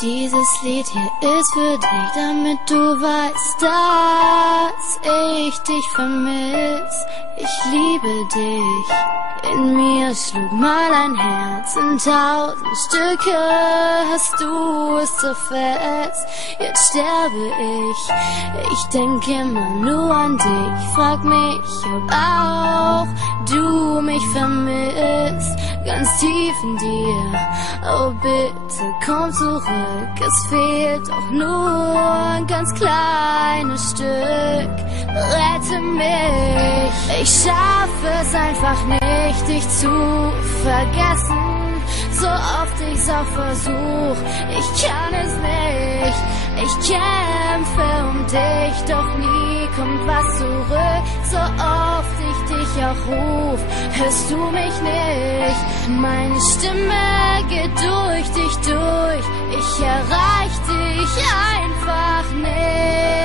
Dieses Lied hier ist für dich, damit du weißt, dass ich dich vermiss. Ich liebe dich. In mir schlug mal ein Herz in 1000 Stücke. Hast du es so fest? Jetzt sterbe ich. Ich denke immer nur an dich. Frag mich, ob auch du mich vermisst. Ganz tief in dir. Oh bitte komm zurück. Es fehlt doch nur ein ganz kleines Stück. Rette mich. Ich schaffe es einfach nicht, dich zu vergessen. So oft ich's auch versuch, ich kann es nicht. Ich kämpfe um dich, doch nie kommt was zurück. So oft ich dich auch ruf, hörst du mich nicht. Meine Stimme geht durch dich durch. Ich erreich dich einfach nicht.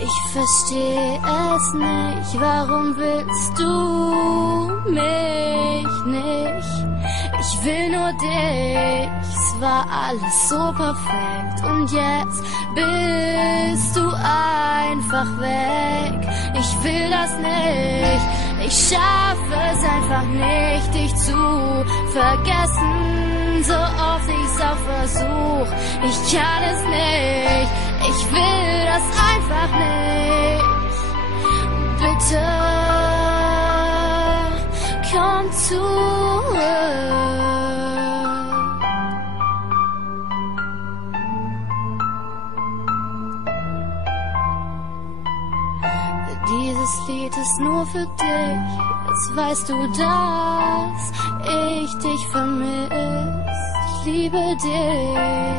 Ich versteh es nicht, warum willst du mich nicht? Ich will nur dich, es war alles so perfekt und jetzt bist du einfach weg. Ich will das nicht, ich schaffe es einfach nicht, dich zu vergessen. So oft ich's auch versuch, ich kann es nicht, ich will das einfach nicht. Bitte komm zurück. Dieses Lied ist nur für dich. Jetzt weißt du, dass ich dich vermiss. Ich liebe dich.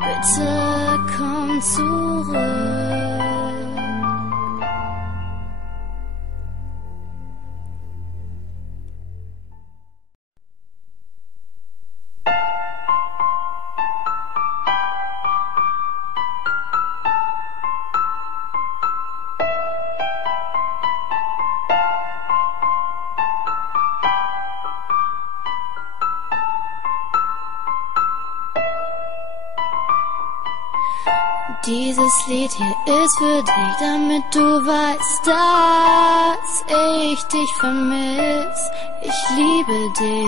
Bitte komm zurück. Dieses Lied hier ist für dich, damit du weißt, dass ich dich vermiss. Ich liebe dich.